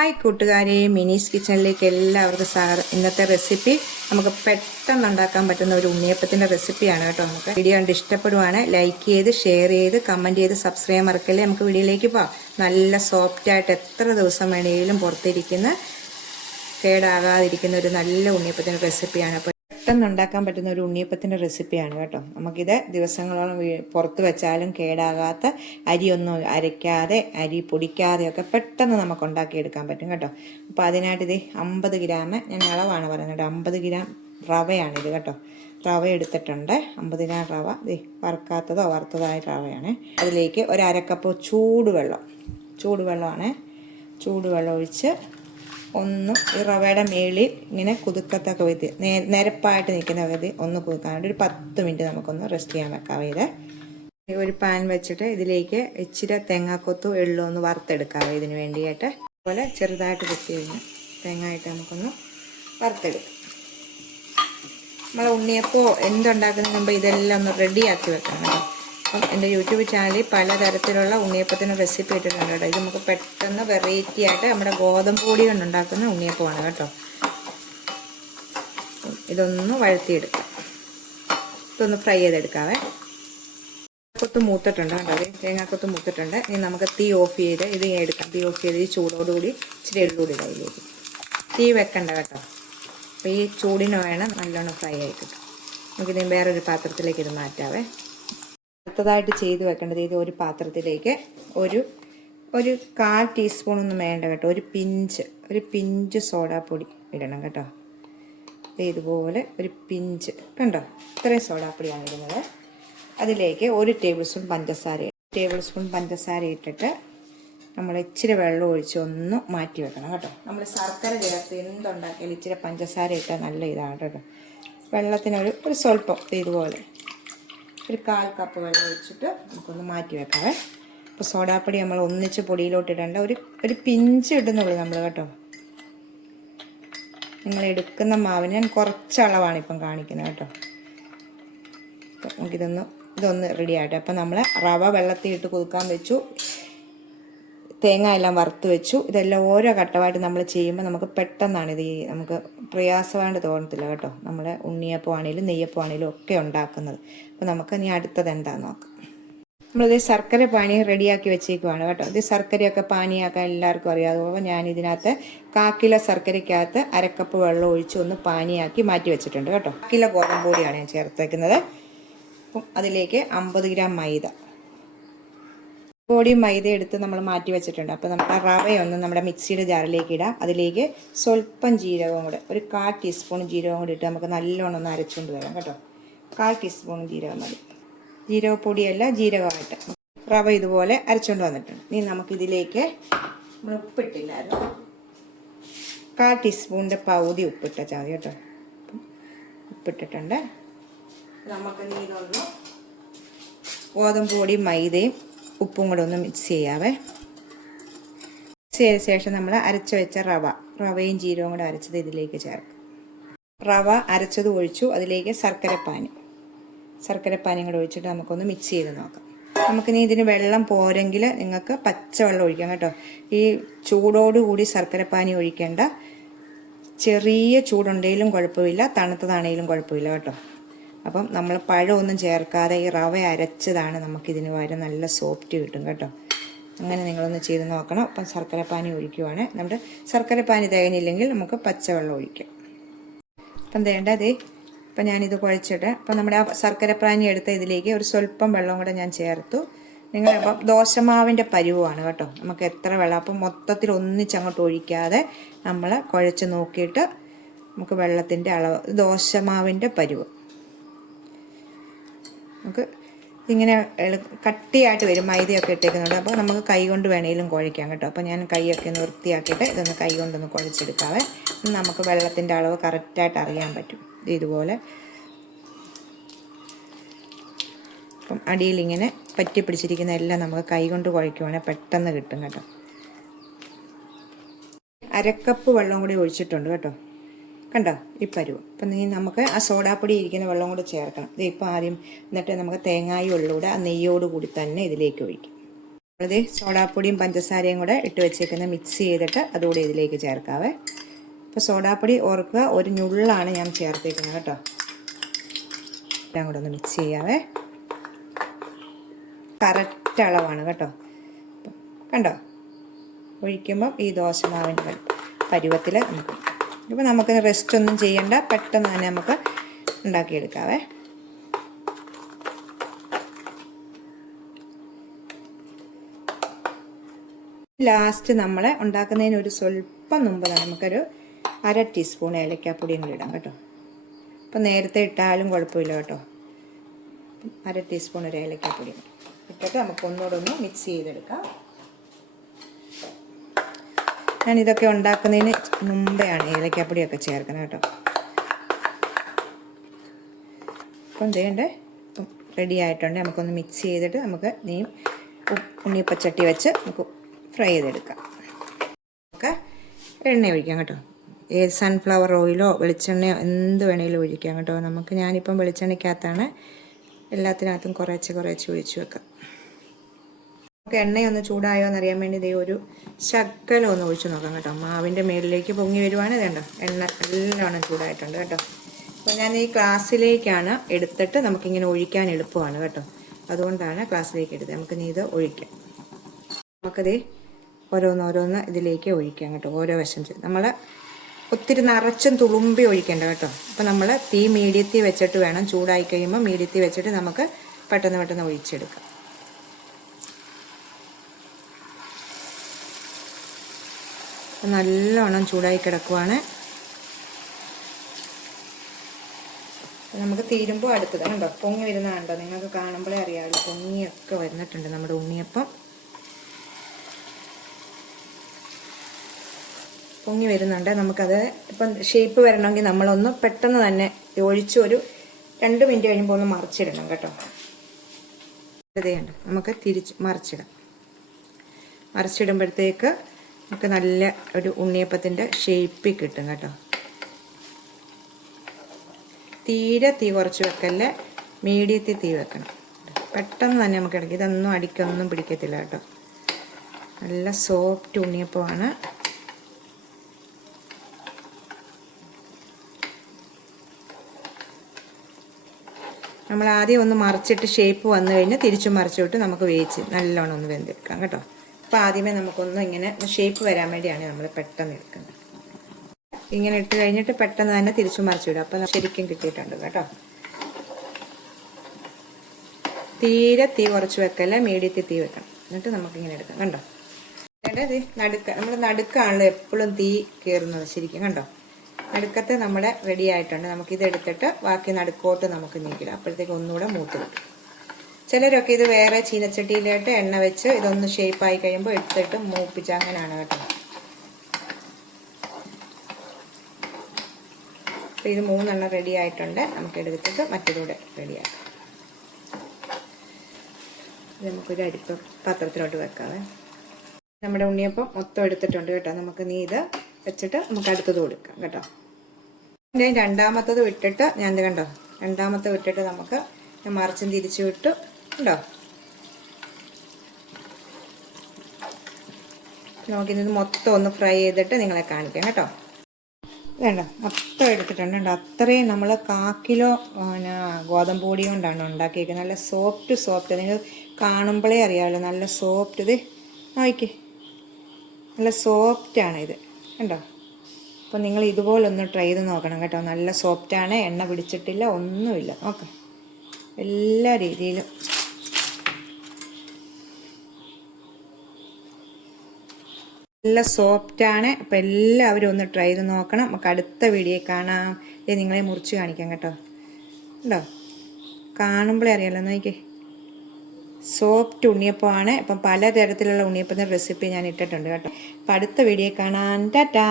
Hi കൂട്ടുകാരെ, മിനീസ് കിച്ചണിലേക്ക് എല്ലാവർക്കും സ്വാഗതം. ഇന്നത്തെ റെസിപ്പി നമുക്ക് പെട്ടെന്ന് ഉണ്ടാക്കാൻ പറ്റുന്ന ഒരു ഉണ്ണിയപ്പത്തിൻ്റെ റെസിപ്പിയാണ് കേട്ടോ. നമുക്ക് വീഡിയോ കണ്ട് ഇഷ്ടപ്പെടുവാണ് ലൈക്ക് ചെയ്ത് ഷെയർ ചെയ്ത് കമൻറ്റ് ചെയ്ത് സബ്സ്ക്രൈബ് മറക്കല്ലേ. നമുക്ക് വീഡിയോയിലേക്ക് പോകാം. നല്ല സോഫ്റ്റായിട്ട് എത്ര ദിവസം വേണമെങ്കിലും പുറത്തിരിക്കുന്ന കേടാകാതിരിക്കുന്ന ഒരു നല്ല ഉണ്ണിയപ്പത്തിൻ്റെ റെസിപ്പിയാണ്. അപ്പോൾ പെട്ടെന്ന് ഉണ്ടാക്കാൻ പറ്റുന്ന ഒരു ഉണ്ണിയപ്പത്തിൻ്റെ റെസിപ്പിയാണ് കേട്ടോ. നമുക്കിത് ദിവസങ്ങളോളം പുറത്ത് വെച്ചാലും കേടാകാത്ത, അരിയൊന്നും അരയ്ക്കാതെ അരി പൊടിക്കാതെയൊക്കെ പെട്ടെന്ന് നമുക്ക് ഉണ്ടാക്കിയെടുക്കാൻ പറ്റും കേട്ടോ. അപ്പോൾ അതിനായിട്ട് ഇത് 50 ഗ്രാം, ഞാൻ അളവാണ് പറയുന്നത്, 50 ഗ്രാം റവയാണിത് കേട്ടോ. റവ എടുത്തിട്ടുണ്ട്, 50 ഗ്രാം റവ. വറുക്കാത്തതോ വറുത്തതായ റവയാണ്. അതിലേക്ക് ഒരു അരക്കപ്പ് ചൂടുവെള്ളമാണ്. ചൂടുവെള്ളം ഒഴിച്ച് ഒന്ന് ഈ റവയുടെ മേളിൽ ഇങ്ങനെ കുതുക്കത്തൊക്കെ വെച്ച് നിരപ്പായിട്ട് നിൽക്കുന്ന വിധി ഒന്ന് കുതുക്കാനായിട്ട് ഒരു 10 മിനിറ്റ് നമുക്കൊന്ന് റെസ്റ്റ് ചെയ്യാൻ വെക്കാം. ഒരു പാൻ വെച്ചിട്ട് ഇതിലേക്ക് ഇച്ചിരി തേങ്ങാക്കൊത്തും എള്ളും ഒന്ന് വറുത്തെടുക്കാം. ഇതിന് വേണ്ടിയിട്ട് അതുപോലെ ചെറുതായിട്ട് കുത്തി കഴിഞ്ഞ് തേങ്ങായിട്ട് നമുക്കൊന്ന് വറുത്തെടുക്കാം. നമ്മൾ ഉണ്ണിയപ്പോ എന്തുണ്ടാക്കുന്നതിന് മുമ്പ് ഇതെല്ലാം ഒന്ന് റെഡിയാക്കി വെക്കണം കേട്ടോ. അപ്പം എൻ്റെ യൂട്യൂബ് ചാനലിൽ പലതരത്തിലുള്ള ഉണ്ണിയപ്പത്തിന് റെസിപ്പി ഇട്ടിട്ടുണ്ട് കേട്ടോ. ഇത് നമുക്ക് പെട്ടെന്ന് വെറൈറ്റി ആയിട്ട് നമ്മുടെ ഗോതമ്പ് പൊടി കൊണ്ടുണ്ടാക്കുന്ന ഉണ്ണിയപ്പമാണ് കേട്ടോ. ഇതൊന്ന് വഴറ്റിയെടുക്കാം. ഇതൊന്ന് ഫ്രൈ ചെയ്തെടുക്കാവേ. കൊത്ത് മൂത്തിട്ടുണ്ട് കേട്ടോ. തേങ്ങാക്കൊത്ത് മൂത്തിട്ടുണ്ട്. ഇനി നമുക്ക് തീ ഓഫ് ചെയ്ത് ഇത് എടുക്കാം. തീ ഓഫ് ചെയ്ത് ഈ ചൂടോടുകൂടി ഇച്ചിരി എള്ളുകൂടി അതിലേക്ക് തീ വെക്കണ്ട കേട്ടോ. അപ്പോൾ ഈ ചൂടിന് വേണം നല്ലോണം ഫ്രൈ ആയി കിട്ടും. നമുക്കിത് വേറൊരു പാത്രത്തിലേക്ക് ഇത് മാറ്റാവേ. അടുത്തതായിട്ട് ചെയ്ത് വെക്കേണ്ടത്, ഇത് ഒരു പാത്രത്തിലേക്ക് ഒരു 1/4 ടീസ്പൂണൊന്നും വേണ്ട കേട്ടോ. ഒരു പിഞ്ച് സോഡാപ്പൊടി ഇടണം കേട്ടോ. ഇതുപോലെ ഒരു പിഞ്ച് കണ്ടോ, ഇത്രയും സോഡാപ്പൊടിയാണ് ഇടുന്നത്. അതിലേക്ക് 1 ടേബിൾ സ്പൂൺ പഞ്ചസാര ഇട്ടിട്ട് നമ്മൾ ഇച്ചിരി വെള്ളം ഒഴിച്ച് ഒന്ന് മാറ്റി വെക്കണം കേട്ടോ. നമ്മൾ ശർക്കര ചേർത്ത് എന്തുണ്ടാക്കിയാലും ഇച്ചിരി പഞ്ചസാര ഇട്ടാൽ നല്ല ഇതാണ് കേട്ടോ. വെള്ളത്തിനൊരു സ്വല്പം ഇതുപോലെ ഒരു 1/4 കപ്പ് വെള്ളം ഒഴിച്ചിട്ട് നമുക്കൊന്ന് മാറ്റി വെക്കാവേ. അപ്പോൾ സോഡാപ്പൊടി നമ്മൾ ഒന്നിച്ച് പൊടിയിലോട്ട് ഇടേണ്ട, ഒരു പിഞ്ച് ഇടുന്നുള്ളൂ നമ്മൾ കേട്ടോ. നിങ്ങൾ എടുക്കുന്ന മാവിന് ഞാൻ കുറച്ച് അളവാണ് ഇപ്പം കാണിക്കുന്നത് കേട്ടോ. ഇതൊന്ന് റെഡി ആയിട്ട് അപ്പം നമ്മൾ റവ വെള്ളത്തിൽ ഇട്ട് കുതുക്കാൻ വെച്ചു, തേങ്ങ എല്ലാം വറുത്ത് വെച്ചു. ഇതെല്ലാം ഓരോ ഘട്ടമായിട്ട് നമ്മൾ ചെയ്യുമ്പോൾ നമുക്ക് പെട്ടെന്നാണ് ഇത് നമുക്ക് പ്രയാസമായിട്ട് തോന്നത്തില്ല കേട്ടോ. നമ്മുടെ ഉണ്ണിയപ്പമാണെങ്കിലും നെയ്യപ്പമാണെങ്കിലും ഒക്കെ ഉണ്ടാക്കുന്നത്. അപ്പോൾ നമുക്ക് ഇനി അടുത്തത് എന്താണെന്ന് നോക്കാം. നമ്മളിത് ശർക്കര പാനി റെഡിയാക്കി വെച്ചേക്കുവാണ് കേട്ടോ. ഇത് ശർക്കരയൊക്കെ പാനിയാക്കാൻ എല്ലാവർക്കും അറിയാം. അതുപോലെ ഞാൻ ഇതിനകത്ത് 1/4 കിലോ ശർക്കരയ്ക്കകത്ത് 1/2 കപ്പ് വെള്ളം ഒഴിച്ച് ഒന്ന് പാനിയാക്കി മാറ്റി വെച്ചിട്ടുണ്ട് കേട്ടോ. 1 കിലോ ഗോതമ്പ് പൊടിയാണ് ഞാൻ ചേർത്തേക്കുന്നത്. അപ്പം അതിലേക്ക് 50 ഗ്രാം പൊടിയും മൈദ എടുത്ത് നമ്മൾ മാറ്റി വെച്ചിട്ടുണ്ട്. അപ്പോൾ നമ്മൾ റവയൊന്ന് നമ്മുടെ മിക്സിയുടെ ജാറിലേക്ക് ഇടാം. അതിലേക്ക് സ്വല്പം ജീരകവും കൂടെ, ഒരു 1/4 ടീസ്പൂൺ ജീരകവും കൂടി ഇട്ട് നമുക്ക് നല്ലോണം ഒന്ന് അരച്ചുകൊണ്ട് വരാം കേട്ടോ. 1/4 ടീസ്പൂൺ ജീരകം മതി. ജീരകപ്പൊടിയല്ല, ജീരകമായിട്ട് റവ ഇതുപോലെ അരച്ചുകൊണ്ട് വന്നിട്ടുണ്ട്. ഇനി നമുക്കിതിലേക്ക് നമ്മൾ ഉപ്പിട്ടില്ലായിരുന്നു, 1/4 ടീസ്പൂണിൻ്റെ പകുതി ഉപ്പിട്ടാൽ മതി കേട്ടോ. ഉപ്പിട്ടിട്ടുണ്ട്. നമുക്ക് ഇതൊന്ന് ഗോതമ്പ് പൊടിയും മൈദയും ഉപ്പും കൂടെ ഒന്ന് മിക്സ് ചെയ്യാവേ. മിക്സ് ചെയ്ത ശേഷം നമ്മൾ അരച്ച് വെച്ച റവയും ജീരകവും കൂടെ അരച്ചത് ഇതിലേക്ക് ചേർക്കും. റവ അരച്ചത് ഒഴിച്ചു. അതിലേക്ക് ശർക്കരപ്പാനിയും കൂടെ ഒഴിച്ചിട്ട് നമുക്കൊന്ന് മിക്സ് ചെയ്ത് നോക്കാം. നമുക്കിനി ഇതിന് വെള്ളം പോരെങ്കിൽ നിങ്ങൾക്ക് പച്ചവെള്ളം ഒഴിക്കാം കേട്ടോ. ഈ ചൂടോടുകൂടി ശർക്കരപ്പാനി ഒഴിക്കേണ്ട. ചെറിയ ചൂടുണ്ടെങ്കിലും കുഴപ്പമില്ല, തണുത്തതാണെങ്കിലും കുഴപ്പമില്ല കേട്ടോ. അപ്പം നമ്മൾ പഴമൊന്നും ചേർക്കാതെ ഈ റവ അരച്ചതാണ് നമുക്കിതിന് പകരം നല്ല സോഫ്റ്റ് കിട്ടും കേട്ടോ. അങ്ങനെ നിങ്ങളൊന്ന് ചെയ്ത് നോക്കണം. അപ്പം ശർക്കരപ്പാനി ഒഴിക്കുവാണ്. നമ്മുടെ ശർക്കരപ്പാനി തികഞ്ഞില്ലെങ്കിൽ നമുക്ക് പച്ചവെള്ളം ഒഴിക്കാം. അപ്പം വേണ്ടതേ, അപ്പം ഞാനിത് കുഴച്ചിട്ട് അപ്പം നമ്മുടെ ആ ശർക്കരപ്പാനി എടുത്ത ഇതിലേക്ക് ഒരു സ്വല്പം വെള്ളം കൂടെ ഞാൻ ചേർത്തു. നിങ്ങളിപ്പം ദോശമാവിൻ്റെ പരുവമാണ് കേട്ടോ. നമുക്ക് എത്ര വെള്ളം, അപ്പം മൊത്തത്തിൽ ഒന്നിച്ചങ്ങോട്ട് ഒഴിക്കാതെ നമ്മൾ കുഴച്ച് നോക്കിയിട്ട് നമുക്ക് വെള്ളത്തിൻ്റെ അളവ്, ദോശമാവിൻ്റെ പരുവ്. നമുക്ക് ഇങ്ങനെ കട്ടിയായിട്ട് വരും, മൈദയൊക്കെ ഇട്ടേക്കുന്നുണ്ട്. അപ്പോൾ നമുക്ക് കൈ കൊണ്ട് വേണമെങ്കിലും കുഴയ്ക്കാം കേട്ടോ. അപ്പോൾ ഞാൻ കൈയൊക്കെ ഒന്ന് വൃത്തിയാക്കിയിട്ട് ഇതൊന്ന് കൈ കൊണ്ടൊന്ന് കുഴച്ചെടുക്കാവേ. നമുക്ക് വെള്ളത്തിൻ്റെ അളവ് കറക്റ്റായിട്ട് അറിയാൻ പറ്റും. ഇതുപോലെ അപ്പം അടിയിലിങ്ങനെ പറ്റി പിടിച്ചിരിക്കുന്ന എല്ലാം നമുക്ക് കൈ കൊണ്ട് കുഴയ്ക്കുവാണെങ്കിൽ പെട്ടെന്ന് കിട്ടും കേട്ടോ. 1/2 കപ്പ് വെള്ളം കൂടി ഒഴിച്ചിട്ടുണ്ട് കേട്ടോ. കണ്ടോ ഈ പരുവം. അപ്പം നമുക്ക് ആ സോഡാപ്പൊടി ഇരിക്കുന്ന വെള്ളം കൂടെ ചേർക്കണം. ഇത് ഇപ്പോൾ ആദ്യം, എന്നിട്ട് നമുക്ക് തേങ്ങായും ഉള്ളൂടെ ആ നെയ്യോട് കൂടി തന്നെ ഇതിലേക്ക് ഒഴിക്കും. അത് സോഡാപ്പൊടിയും പഞ്ചസാരയും കൂടെ ഇട്ട് വെച്ചേക്കുന്ന മിക്സ് ചെയ്തിട്ട് അതുകൂടി ഇതിലേക്ക് ചേർക്കാവേ. അപ്പോൾ സോഡാപ്പൊടി ഓർക്കുക, ഒരു ഞുള്ളാണ് ഞാൻ ചേർത്തേക്കുന്നത് കേട്ടോ. എല്ലാം കൂടെ ഒന്ന് മിക്സ് ചെയ്യാവേ. കറക്റ്റ് അളവാണ് കേട്ടോ. കണ്ടോ, ഒഴിക്കുമ്പം ഈ ദോശമാവിൻ്റെ പരുവത്തിൽ നമുക്ക്. ഇപ്പോൾ നമുക്ക് റെസ്റ്റ് ഒന്നും ചെയ്യണ്ട, പെട്ടെന്ന് തന്നെ നമുക്ക് ഉണ്ടാക്കിയെടുക്കാവേ. ലാസ്റ്റ് നമ്മൾ ഉണ്ടാക്കുന്നതിന് ഒരു സ്വല്പം മുമ്പ് നമുക്കൊരു 1/2 ടീസ്പൂൺ ഏലക്കാപ്പൊടിയും കൂടി ഇടാം കേട്ടോ. അപ്പം നേരത്തെ ഇട്ടാലും കുഴപ്പമില്ല കേട്ടോ. 1/2 ടീസ്പൂൺ ഒരു ഏലക്കാപ്പൊടി ഇട്ടിട്ട് നമുക്ക് ഒന്നുകൂടെ ഒന്ന് മിക്സ് ചെയ്തെടുക്കാം. ഞാനിതൊക്കെ ഉണ്ടാക്കുന്നതിന് മുമ്പെയാണ് ഏലക്കാപ്പൊടിയൊക്കെ ചേർക്കുന്നത് കേട്ടോ. അപ്പം ചെയ്യണ്ടേ, ഇപ്പം റെഡി ആയിട്ടുണ്ട്. നമുക്കൊന്ന് മിക്സ് ചെയ്തിട്ട് നമുക്ക് ഉണ്ണിയപ്പച്ചട്ടി വെച്ച് നമുക്ക് ഫ്രൈ ചെയ്തെടുക്കാം. നമുക്ക് എണ്ണ ഒഴിക്കാം കേട്ടോ. ഏത് സൺഫ്ലവർ ഓയിലോ വെളിച്ചെണ്ണയോ എന്ത് വേണമെങ്കിലും ഒഴിക്കാം കേട്ടോ. ഞാനിപ്പം വെളിച്ചെണ്ണയ്ക്കകത്താണ്, എല്ലാത്തിനകത്തും കുറേശ്ശെ ഒഴിച്ച് വെക്കാം. നമുക്ക് എണ്ണയൊന്ന് ചൂടായോ എന്നറിയാൻ വേണ്ടി ഇതേ ഒരു ശകലം ഒന്ന് ഒഴിച്ച് നോക്കാം കേട്ടോ. മാവിൻ്റെ മേളിലേക്ക് പൊങ്ങി വരുവാണ്. ഇതുണ്ടോ, എണ്ണ നല്ലോണം ചൂടായിട്ടുണ്ട് കേട്ടോ. അപ്പോൾ ഞാൻ ഈ ഗ്ലാസ്സിലേക്കാണ് എടുത്തിട്ട് നമുക്കിങ്ങനെ ഒഴിക്കാൻ എളുപ്പമാണ് കേട്ടോ. അതുകൊണ്ടാണ് ഗ്ലാസ്സിലേക്ക് എടുത്തത്. നമുക്കിനി ഇത് ഒഴിക്കാം. നമുക്കത് ഓരോന്നോരോന്ന് ഇതിലേക്ക് ഒഴിക്കാം കേട്ടോ. ഓരോ വശം നമ്മൾ ഒത്തിരി നിറച്ചും തുളുമ്പി ഒഴിക്കേണ്ട കേട്ടോ. അപ്പോൾ നമ്മൾ തീ മീഡിയത്തിൽ വെച്ചിട്ട് വേണം, ചൂടായി കഴിയുമ്പോൾ മീഡിയത്തിൽ വെച്ചിട്ട് നമുക്ക് പെട്ടെന്ന് ഒഴിച്ചെടുക്കാം. നല്ലോണം ചൂടായി കിടക്കുവാണ്. നമുക്ക് തീരുമ്പോൾ അടുത്തത് കണ്ടോ, പൊങ്ങി വരുന്ന കണ്ടോ, നിങ്ങൾക്ക് കാണുമ്പോഴേ അറിയാമല്ലോ, പൊങ്ങിയൊക്കെ വന്നിട്ടുണ്ട് നമ്മുടെ ഉണ്ണിയപ്പം. പൊങ്ങി വരുന്നുണ്ട്. നമുക്കത് ഇപ്പം ഷേപ്പ് വരണമെങ്കിൽ നമ്മളൊന്ന് പെട്ടെന്ന് തന്നെ ഒഴിച്ച് ഒരു 2 മിനിറ്റ് കഴിയുമ്പോൾ ഒന്ന് മറിച്ചിടണം കേട്ടോ. ഇതേണ്ട, നമുക്ക് മറിച്ചിടുമ്പോഴത്തേക്ക് നമുക്ക് നല്ല ഒരു ഉണ്ണിയപ്പത്തിൻ്റെ ഷേപ്പിൽ കിട്ടും കേട്ടോ. തീരെ തീ കുറച്ച് വെക്കല്ലേ, മീഡിയത്തിൽ തീ വെക്കണം. പെട്ടെന്ന് തന്നെ നമുക്ക് ഇടയ്ക്ക് ഇതൊന്നും അടിക്കൊന്നും പിടിക്കത്തില്ല കേട്ടോ. നല്ല സോഫ്റ്റ് ഉണ്ണിയപ്പമാണ്. നമ്മൾ ആദ്യം ഒന്ന് മറിച്ചിട്ട് ഷേപ്പ് വന്നു കഴിഞ്ഞാൽ തിരിച്ചും മറിച്ചിട്ട് നമുക്ക് വേവിച്ച് നല്ലോണം ഒന്ന് വെന്തെടുക്കാം കേട്ടോ. അപ്പോൾ ആദ്യമേ നമുക്കൊന്ന് ഇങ്ങനെ ഷേപ്പ് വരാൻ വേണ്ടിയാണ് നമ്മൾ പെട്ടെന്ന് എടുക്കുന്നത്. ഇങ്ങനെ ഇട്ട് കഴിഞ്ഞിട്ട് പെട്ടെന്ന് തന്നെ തിരിച്ചും മറിച്ചിടും. അപ്പോൾ ശരിക്കും കിട്ടിയിട്ടുണ്ട് കേട്ടോ. തീരെ തീ കുറച്ച് വെക്കല്ല, മീഡിയത്തിൽ തീ വെക്കണം. എന്നിട്ട് നമുക്കിങ്ങനെ എടുക്കാം കണ്ടോ. നമ്മൾ നടുക്കാണല്ലോ എപ്പോഴും തീ കയറുന്നത് ശരിക്കും കണ്ടോ. നടുക്കത്തെ നമ്മുടെ റെഡി ആയിട്ടുണ്ട്. നമുക്കിത് എടുത്തിട്ട് ബാക്കി നടുക്കോട്ട് നമുക്ക് നീക്കിടാം. അപ്പോഴത്തേക്ക് ഒന്നുകൂടെ മൂത്ത് കിട്ടും. ചിലരൊക്കെ ഇത് വേറെ ചീനച്ചട്ടിയിലായിട്ട് എണ്ണ വെച്ച് ഇതൊന്ന് ഷേപ്പായി കഴിയുമ്പോൾ എടുത്തിട്ട് മൂപ്പിച്ച് അങ്ങനെയാണ് കേട്ടോ. അപ്പോൾ ഇത് 3 എണ്ണം റെഡി ആയിട്ടുണ്ട്. നമുക്ക് എടുത്തിട്ട് മറ്റേതൂടെ റെഡിയാക്കാം. ഇത് നമുക്കൊരു അരിപ്പ പാത്രത്തിലോട്ട് വെക്കാവേ. നമ്മുടെ ഉണ്ണിയപ്പം മൊത്തം എടുത്തിട്ടുണ്ട് കേട്ടോ. നമുക്ക് ഇത് വെച്ചിട്ട് നമുക്ക് അടുത്തത് കൊടുക്കാം കേട്ടോ. ഞാൻ രണ്ടാമത്തത് വിട്ടിട്ട് രണ്ടാമത്തെ വിട്ടിട്ട് നമുക്ക് മറിച്ചും തിരിച്ചു വിട്ടു ഉണ്ടോ. നമുക്കിത് മൊത്തം ഒന്ന് ഫ്രൈ ചെയ്തിട്ട് നിങ്ങളെ കാണിക്കാം കേട്ടോ. വേണ്ട മൊത്തം എടുത്തിട്ടുണ്ട് കേട്ടോ. അത്രയും നമ്മൾ 1/4 കിലോ ഗോതമ്പ് പൊടി കൊണ്ടാണ് ഉണ്ടാക്കിയിരിക്കുന്നത്. നല്ല സോഫ്റ്റ് നിങ്ങൾ കാണുമ്പോഴേ അറിയാമല്ലോ, നല്ല സോഫ്റ്റ്. ഇത് നോക്കിക്കേ, നല്ല സോഫ്റ്റാണ് ഇത് കണ്ടോ. അപ്പോൾ നിങ്ങൾ ഇതുപോലൊന്ന് ട്രൈ ചെയ്ത് നോക്കണം കേട്ടോ. നല്ല സോഫ്റ്റാണ്, എണ്ണ പിടിച്ചിട്ടില്ല, ഒന്നുമില്ല. ഓക്കെ, എല്ലാ രീതിയിലും നല്ല സോഫ്റ്റാണ്. അപ്പോൾ എല്ലാവരും ഒന്ന് ട്രൈ ചെയ്ത് നോക്കണം. നമുക്ക് അടുത്ത വീഡിയോ കാണാം. ഇത് നിങ്ങളെ മുറിച്ച് കാണിക്കാം കേട്ടോ. ഉണ്ടോ, കാണുമ്പോഴേ അറിയാമല്ലോ, നോക്കിക്കേ. സോഫ്റ്റ് ഉണ്ണിയപ്പമാണ്. ഇപ്പം പലതരത്തിലുള്ള ഉണ്ണിയപ്പത്തിൻ്റെ റെസിപ്പി ഞാൻ ഇട്ടിട്ടുണ്ട് കേട്ടോ. അപ്പം അടുത്ത വീഡിയോ കാണാൻ ടാറ്റാ.